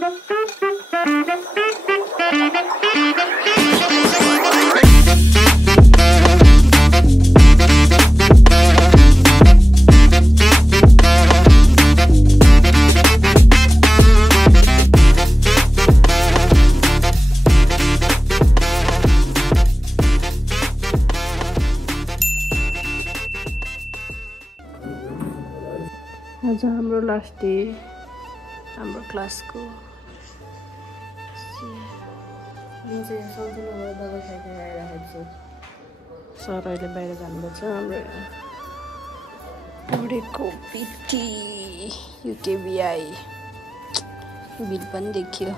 आज हाम्रो last day हाम्रो क्लासको सर अहिले बाहिर जानुपर्छ हाम्रो पढेको पिटी युकेबिआई बिल पनि देखियो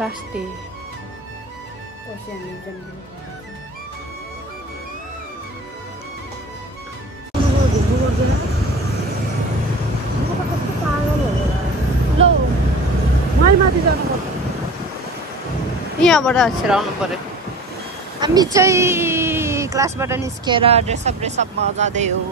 लास्ट डे यहाँबाट छिराउनु पर्यो हामी चाहिँ क्लासबाट निस्केर ड्रेसअपमा जाँदै हो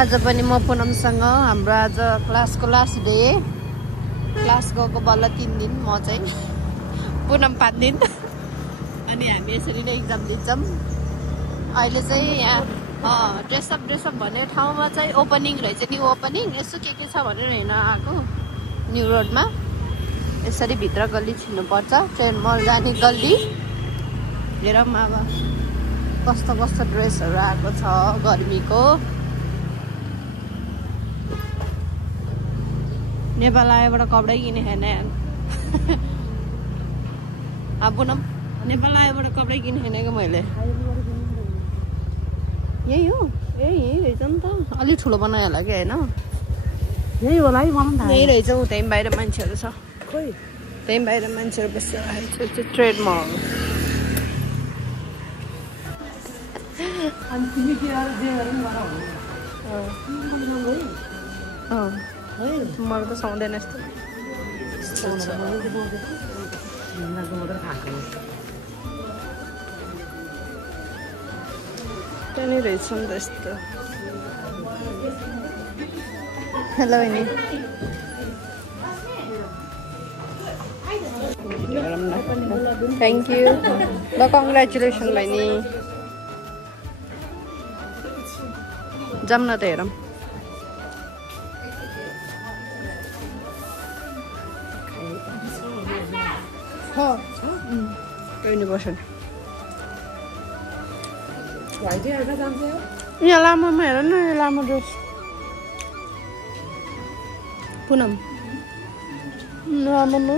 आज पनि म पुनमसँग हाम्रो आज क्लासको लास्ट डे क्लास गएको बल्ल 3 दिन म चाहिँ पुनम 5 दिन अनि हामी यसरी नै एक्जाम दिन्छौँ अहिले चाहिँ यहाँ ड्रेसअप भन्ने ठाउँमा चाहिँ ओपनिङ रहेछ न्यू ओपनिङ यसो के छ भनेर हेर्न आएको न्यू रोडमा यसरी भित्र गल्ली छिर्नुपर्छ ट्रेन मल जाने गल्ली हेरौँ अब कस्तो कस्तो ड्रेसहरू आएको छ गर्मीको नेपाल आएबाट कपडै किने छैन पुनम नेपाल आएबाट कपडै किने छैन कि मैले यही हो यही रहेछ नि त अलि ठुलो बनायो होला कि होइन यही होला है मलाई थाहा यही रहेछ उ त्यही बाहिर मान्छेहरू छ खोइ त्यही बाहिर मान्छेहरू बसिरहेको छ ट्रेड मल अनि तिमी के अरे जे गरे पनि गरौ मलाई त सुहाउँदैन यस्तो त्यही रहेछ नि त यस्तो हेलो बहिनी थ्याङ्क यू ल कङ्ग्रेचुलेसन बहिनी जाऊँ न त हेरौँ बस्नु यहाँ लामोमा हेर न लामो ड्रेस पुनम लामोमा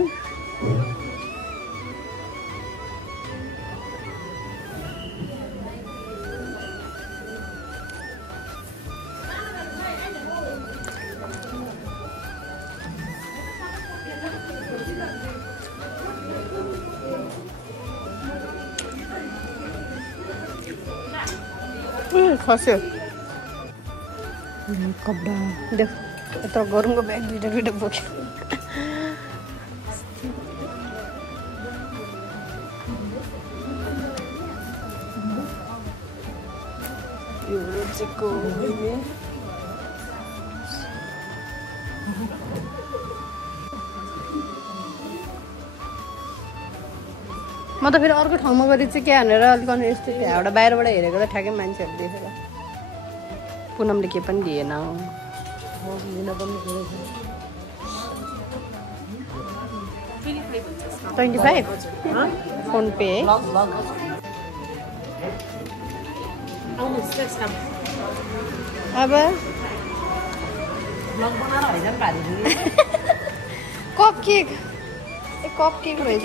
खस्यो कपडा देख यत्रो गरौँको ब्याग दुइटा बोक्यो यो रोचेको म त फेरि अर्को ठाउँमा गरी चाहिँ के भनेर अलिक यस्तो त्यहाँबाट बाहिरबाट हेरेको त ठ्याक्कै मान्छेहरू देखेर पुनमले के पनि दिएन 25 फोन पे अब कप केक रहेछ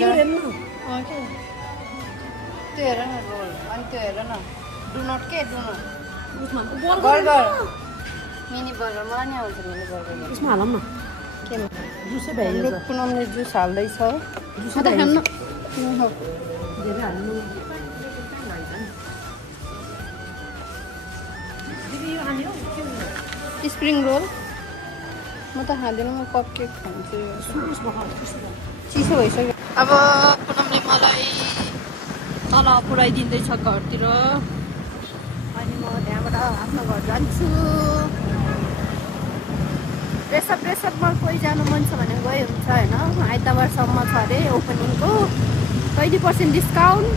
त्यो हेर न रोल अनि त्यो हेर न डोनट बर्गर मिनी बर्गर मलाई नि आउँछ मिनी बर्गर यसमा हालौँ न केमा जुसै भइहाल्छ पुनमले जुस हाल्दैछ जुस त खान्न धेरै हाल्नु स्प्रिङ रोल म त खाँदिनँ म कप केक खान्छु चिसो भइसक्यो अब पुनमले मलाई तल पुऱ्याइदिँदैछ घरतिर अनि म त्यहाँबाट आफ्नो घर जान्छु। ड्रेसअप मल कोही जानु मन छ भने गए हुन्छ होइन। आइतबारसम्म छ अरे ओपनिङको 20% डिस्काउन्ट।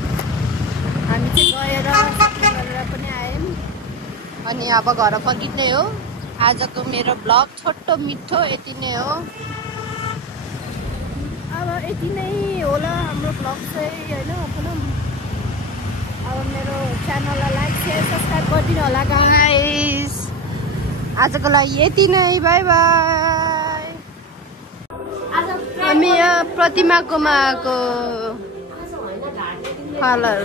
हामी चाहिँ गएर सपिङ गरेर पनि आयौँ अनि अब घर फर्किने हो। आजको मेरो ब्लग छोटो मिठो यति नै हो। अब यति नै होला हाम्रो ब्लग चाहिँ होइन। अब मेरो च्यानललाई लाइक सेयर सब्सक्राइब गरिदिनु होला गाइस। आजको लागि यति नै, बाई बाई। हामी यहाँ प्रतिमाकोमा आएको पार्लर।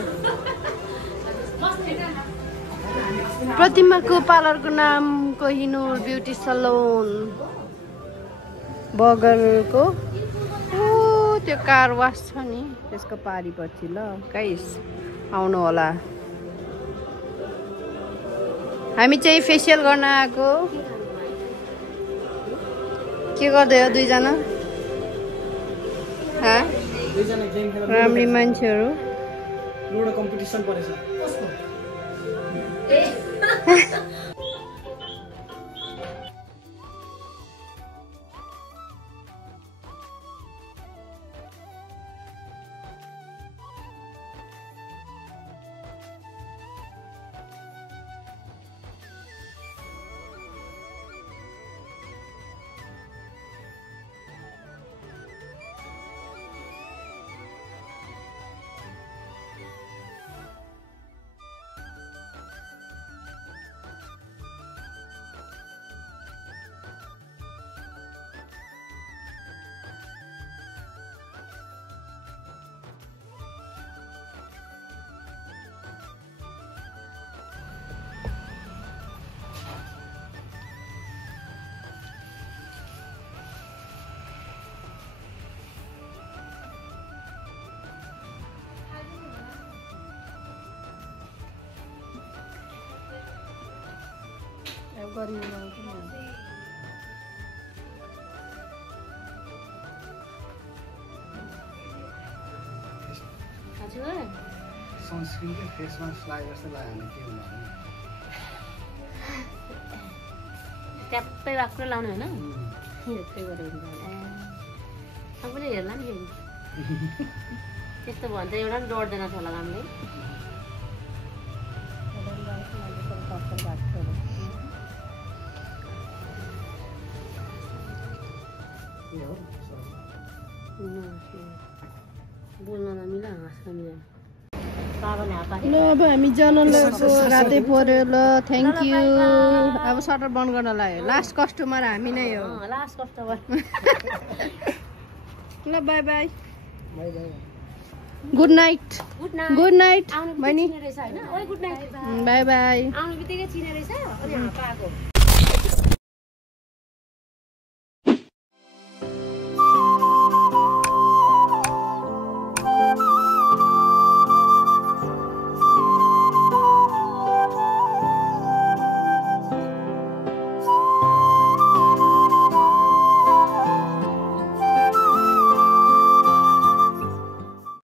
प्रतिमाको पार्लरको नाम कोहिनुर ब्युटी सलोन बगरको। त्यो कार वास छ नि त्यसको पारिपछि ल गाइस आउनु होला। हामी चाहिँ फेसियल गर्न आएको। के गर्दै हो दुईजना? राम्री मान्छेहरू। कम्पिटिसन परेछ। सनस्क्रिन के फेस मास्क लगाए जस्तो लाग्यो भने के हुन्छ भने ट्याप्पै वाक्रो लाउने हैन यस्तै गरेर हुन्छ पनि हेर्ला नि फेरि त्यस्तो भन्छ एउटा पनि डर्दैन छ होला हामीले बोल्न नमिला हाँस्न मिला ल अब हामी जान लागेको रातै पर्यो। ल थ्याङ्क यू। अब सटर बन्द गर्न लाग्यो। लास्ट कस्टमर हामी नै हो। लास्ट कस्टमर ल bye bye. Good night. Good night बहिनी। Good night bye bye. आउने बित्तिकै चिने रहेछ अनि हाँपाको